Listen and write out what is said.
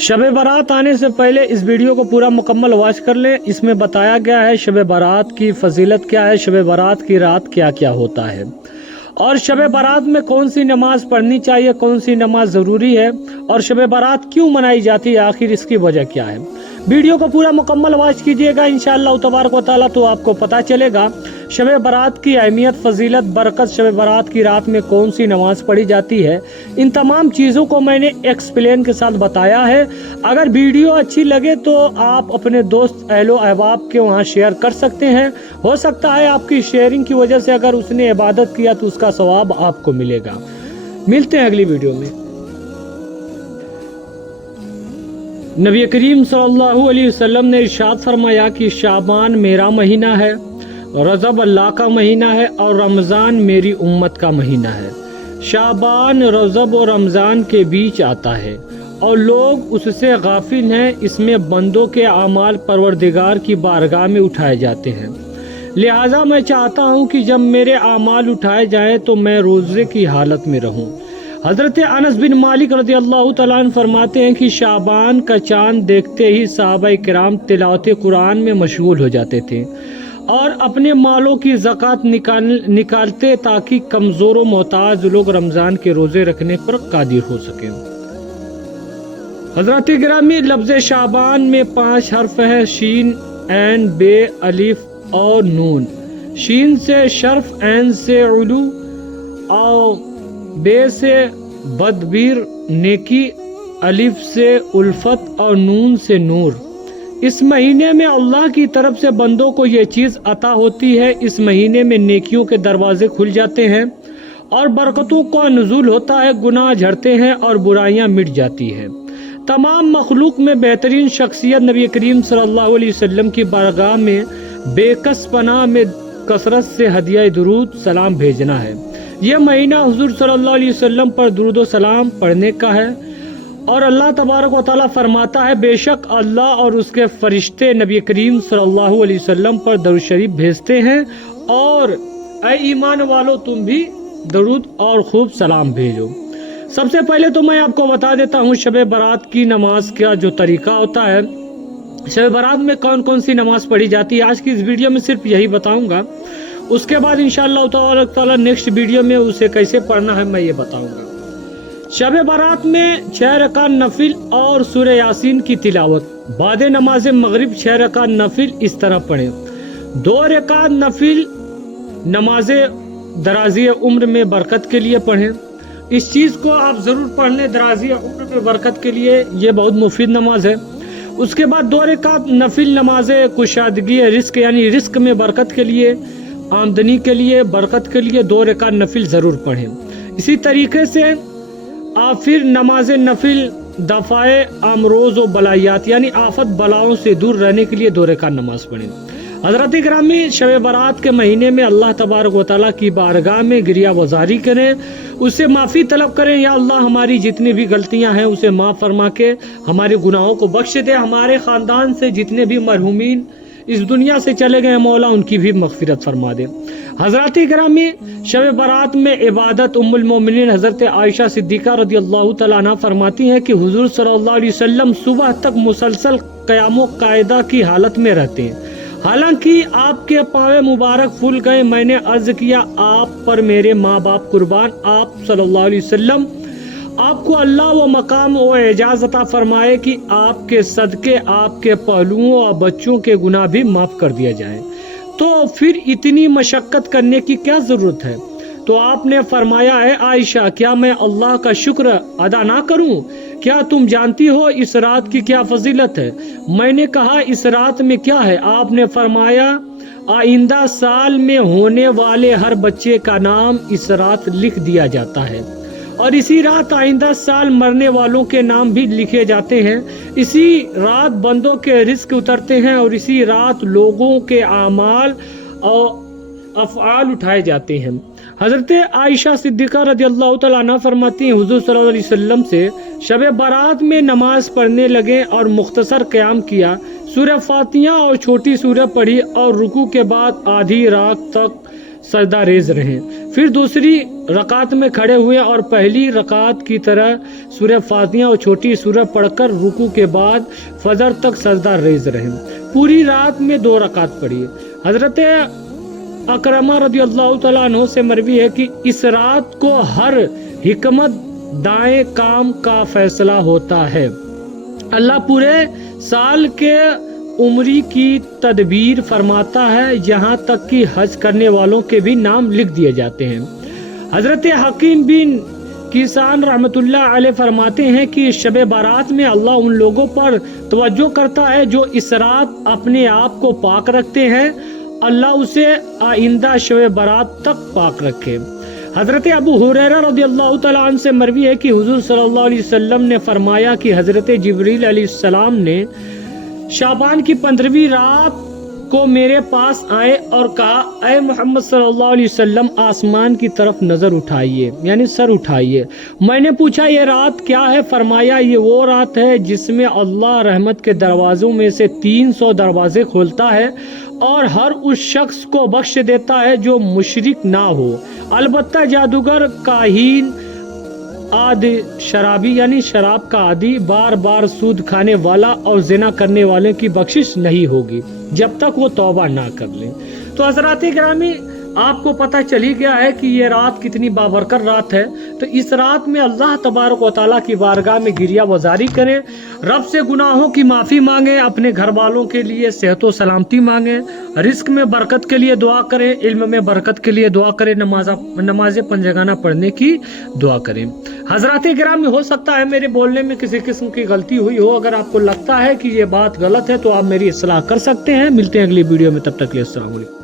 शब बारात आने से पहले इस वीडियो को पूरा मुकम्मल वॉच कर लें। इसमें बताया गया है शब बारात की फजीलत क्या है, शब बारात की रात क्या क्या होता है और शब बारात में कौन सी नमाज पढ़नी चाहिए, कौन सी नमाज ज़रूरी है और शब बारात क्यों मनाई जाती है, आखिर इसकी वजह क्या है। वीडियो को पूरा मुकम्मल वॉच कीजिएगा, इंशाअल्लाह तबारक व तआला तो आपको पता चलेगा शब बारात की अहमियत, फजीलत, बरकत, शब बारात की रात में कौन सी नमाज पढ़ी जाती है। इन तमाम चीज़ों को मैंने एक्सप्लेन के साथ बताया है। अगर वीडियो अच्छी लगे तो आप अपने दोस्त अहलो अहबाब के वहाँ शेयर कर सकते हैं। हो सकता है आपकी शेयरिंग की वजह से अगर उसने इबादत किया तो उसका सवाब आपको मिलेगा। मिलते हैं अगली वीडियो में। नबी करीम सल्लल्लाहु अलैहि वसल्लम ने इरशाद फरमाया कि शाबान मेरा महीना है, रजब अल्लाह का महीना है और रमज़ान मेरी उम्मत का महीना है। शाबान रजब और रमज़ान के बीच आता है और लोग उससे गाफिल हैं। इसमें बंदों के आमाल परवरदिगार की बारगाह में उठाए जाते हैं। लिहाजा मैं चाहता हूँ कि जब मेरे आमाल उठाए जाएं तो मैं रोज़े की हालत में रहूँ। हज़रत अनस बिन मालिक रज़ियल्लाहु तआला अन्हु फरमाते हैं कि शाबान का चाँद देखते ही सहाबा किराम तिलावत कुरान में मशगूल हो जाते थे और अपने मालों की ज़कात निकालते ताकि कमज़ोर व मोहताज लोग रमज़ान के रोज़े रखने पर कादिर हो सकें। हज़रत गिरामी लफ्ज़ शाबान में 5 हर्फ है, शीन, ऐन, बे, अलिफ और नून। शीन से शर्फ, ऐन से उलू और बे से बदबीर नेकी, अलिफ से उल्फत और नून से नूर। इस महीने में अल्लाह की तरफ से बंदों को ये चीज़ अता होती है। इस महीने में नेकियों के दरवाजे खुल जाते हैं और बरकतों का नुज़ूल होता है, गुनाह झड़ते हैं और बुराइयां मिट जाती हैं। तमाम मखलूक में बेहतरीन शख्सियत नबी करीम सल्लल्लाहु अलैहि वसल्लम की बारगाह में बेकस पनाह में कसरत से हदिया दुरूद सलाम भेजना है। यह महीना हुजूर सल्लल्लाहु अलैहि वसल्लम पर दुरूद व सलाम पढ़ने का है और अल्लाह तबारक व तआला फरमाता है, बेशक अल्लाह और उसके फरिश्ते नबी करीम सल्लल्लाहु अलैहि वसल्लम पर दरूद शरीफ भेजते हैं और ऐ ईमान वालों तुम भी दरूद और खूब सलाम भेजो। सबसे पहले तो मैं आपको बता देता हूँ शब बारात की नमाज का जो तरीका होता है, शब बारात में कौन कौन सी नमाज पढ़ी जाती है। आज की इस वीडियो में सिर्फ यही बताऊंगा। उसके बाद इंशाअल्लाह ताला नेक्स्ट वीडियो में उसे कैसे पढ़ना है मैं ये बताऊंगा। शब बारात में 6 रकात नफिल और सूरह यासीन की तिलावत। बाद नमाज मगरिब 6 रकात नफिल इस तरह पढ़ें। 2 रकात नफिल नमाज दराजी उम्र में बरकत के लिए पढ़ें। इस चीज़ को आप ज़रूर पढ़ लें, दराजी उम्र में बरकत के लिए ये बहुत मुफीद नमाज है। उसके बाद 2 रकात नफिल नमाज कुशादगी रिस्क यानी रिस्क में बरकत के लिए, आमदनी के लिए, बरकत के लिए 2 रकात नफिल ज़रूर पढ़ें। इसी तरीके से आप फिर नमाज नफिल दफ़ाए अमरोज़ व बलायात यानी आफत बलाओं से दूर रहने के लिए 2 रकात नमाज पढ़ें। हज़रत ग्रामी शब बारात के महीने में अल्लाह तबारक व तआला की बारगाह में गिरिया वज़ारी करें, उससे माफ़ी तलब करें। या अल्लाह हमारी जितनी भी गलतियां हैं उसे माफ़ फरमा के हमारे गुनाहों को बख्श दे। हमारे ख़ानदान से जितने भी मरहूमीन इस दुनिया से चले गए मौला उनकी भी मग़फ़िरत फरमा दे। हज़रत ग्रामी शब बारात में इबादत उम्मुल मोमिनीन हज़रत आयशा सिद्दीक़ा रज़ियल्लाहु तआला अन्हा फरमाती हैं कि हुज़ूर सल्लल्लाहु अलैहि वसल्लम सुबह तक मुसलसल क़याम कायदा की हालत में रहते हैं। हालांकि आपके पाँव मुबारक फूल गए। मैंने अर्ज किया, आप पर मेरे माँ बाप कुर्बान। आप सल्लल्लाहु अलैहि वसल्लम आपको अल्लाह व मकाम व एजाज़ अता फरमाए कि आपके सदके आपके पहलुओं और बच्चों के गुनाह भी माफ़ कर दिया जाए। तो फिर इतनी मशक्क़त करने की क्या ज़रूरत है। तो आपने फरमाया है, आयशा क्या मैं अल्लाह का शुक्र अदा ना करूं? क्या तुम जानती हो इस रात की क्या फजीलत है? मैंने कहा, इस रात में क्या है? आपने फरमाया, आइंदा साल में होने वाले हर बच्चे का नाम इस रात लिख दिया जाता है और इसी रात आइंदा साल मरने वालों के नाम भी लिखे जाते हैं। इसी रात बंदों के रिस्क उतरते हैं और इसी रात लोगों के आमाल और अफ़आल उठाए जाते हैं। हज़रत आयशा सिद्दीक़ा रज़ियल्लाहु तआला अन्हा फरमाती हैं, हुज़ूर सल्लल्लाहु अलैहि वसल्लम से शब बारात में नमाज पढ़ने लगे और मुख्तसर क़याम किया, सूरह फातिहा और छोटी सूरह पढ़ी और रुकू के बाद आधी रात तक सजदा रेज़ रहे। फिर दूसरी रकात में खड़े हुए और पहली रकात की तरह सूरह फातिहा और छोटी सूरह पढ़कर रुकू के बाद फजर तक सजदा रेज रहे। पूरी रात में 2 रकात पढ़ी। हजरत अकरमा रदियल्लाहु तआला अन्हु से मरवी है कि इस रात को हर हिकमत दाएं काम का फैसला होता है। अल्लाह पूरे साल के उम्री की तदबीर फरमाता है, यहाँ तक कि हज करने वालों के भी नाम लिख दिए जाते हैं। हजरत हकीम बिन किसान रहमतुल्लाह अलैह फरमाते हैं कि शब बारात में अल्लाह उन लोगों पर तवज्जो करता है जो इस रात अपने आप को पाक रखते हैं, अल्लाह उसे आइंदा शब बारात तक पाक रखे। हजरत अबू हुरैरा रदियल्लाहु तआला अन्हु से मरवी है कि हुजूर सल्लल्लाहु अलैहि वसल्लम ने फरमाया कि हजरत जिब्रील अलैहिस्सलाम ने शाबान की 15वीं रात को मेरे पास आए और कहा, ऐ मोहम्मद सल्लल्लाहु अलैहि वसल्लम आसमान की तरफ नजर उठाइए, यानी सर उठाइए। मैंने पूछा ये रात क्या है? फरमाया ये वो रात है जिसमें अल्लाह रहमत के दरवाजों में से 300 दरवाजे खोलता है और हर उस शख्स को बख्श देता है जो मुशरिक ना हो, अलबत्ता जादूगर, काहीन, आदि शराबी यानी शराब का आदि, बार बार सूद खाने वाला और जिना करने वाले की बख्शिश नहीं होगी जब तक वो तौबा ना कर लें। तो हज़रात गिरामी, आपको पता चली गया है कि ये रात कितनी बाबरकत रात है। तो इस रात में अल्लाह तबारक व तआला की बारगाह में गिरिया वजारी करें, रब से गुनाहों की माफ़ी मांगें, अपने घर वालों के लिए सेहत व सलामती मांगें, रिस्क में बरकत के लिए दुआ करें, इल्म में बरकत के लिए दुआ करें, नमाज़ें पंजगाना पढ़ने की दुआ करें। हज़रात गिरामी, हो सकता है मेरे बोलने में किसी किस्म की गलती हुई हो। अगर आपको लगता है कि ये बात गलत है तो आप मेरी इस्लाह कर सकते हैं। मिलते हैं अगली वीडियो में, तब तक के लिए अस्सलाम वालेकुम।